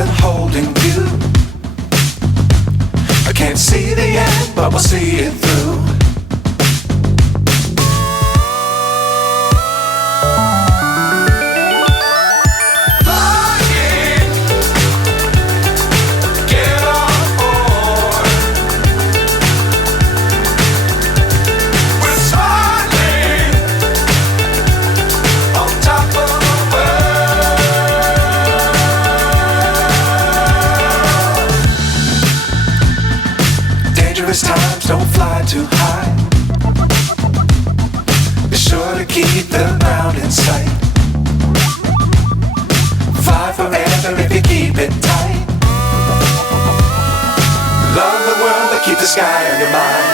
doesn't hold in view. I can't see the end, but we'll see it through. Dangerous times, don't fly too high. Be sure to keep the ground in sight. Fly forever if you keep it tight. Love the world, but keep the sky on your mind.